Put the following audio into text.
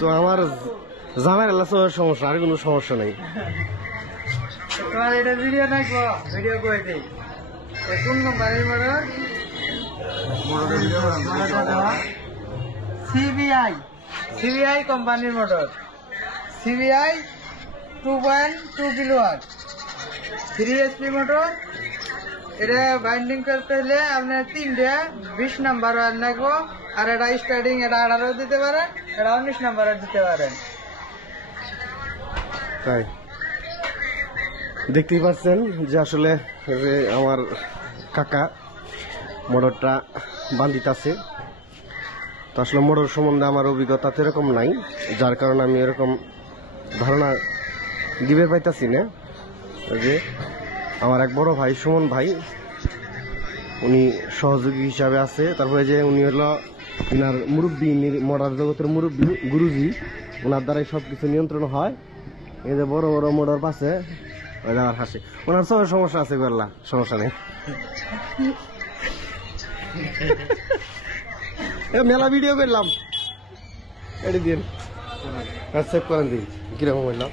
তো আমার জামাই সমস্যা, আর কোনো সমস্যা নেই। তোমার এটা ভিডিও নাকবো, ভিডিও করে দেই। কোন কোম্পানির মোটর? সিবিআই কোম্পানির motor. CBI 2.2 kilowatt 3 HP motor. এটা বাইন্ডিং করতে হলে আপনার 3টা 20 নাম্বার ওয়ার লাগবো, আর এটা স্টার্টিং এটা 18 দিতে পারেন, এটা 19 নাম্বার দিতে পারেন। তাই দেখতেই পাচ্ছেন যে আসলে যে আমার কাকা মোটরটা বান্ধিতাছে। তো আসলে মোটর সম্বন্ধে আমার অভিজ্ঞতা তো এরকম নাই, যার কারণে আমি এরকম ধারণা দিবে পাইতাছি না। যে আমার এক বড় ভাই সুমন ভাই, উনি সহযোগী হিসাবে আছে। তারপরে যে উনি হলো ওনার মুরব্বী, মোটর জগতের মুরব্বী গুরুজি, ওনার দ্বারাই সবকিছু নিয়ন্ত্রণ হয়। এই যে বড় বড় মোটর পাশে ওই যাওয়ার হাসি, ওনার সব সমস্যা আছে, করলা সমস্যা নেই। মেলা ভিডিও করলাম, এটি দিন চেক করেন দিন কিরকম হইলাম।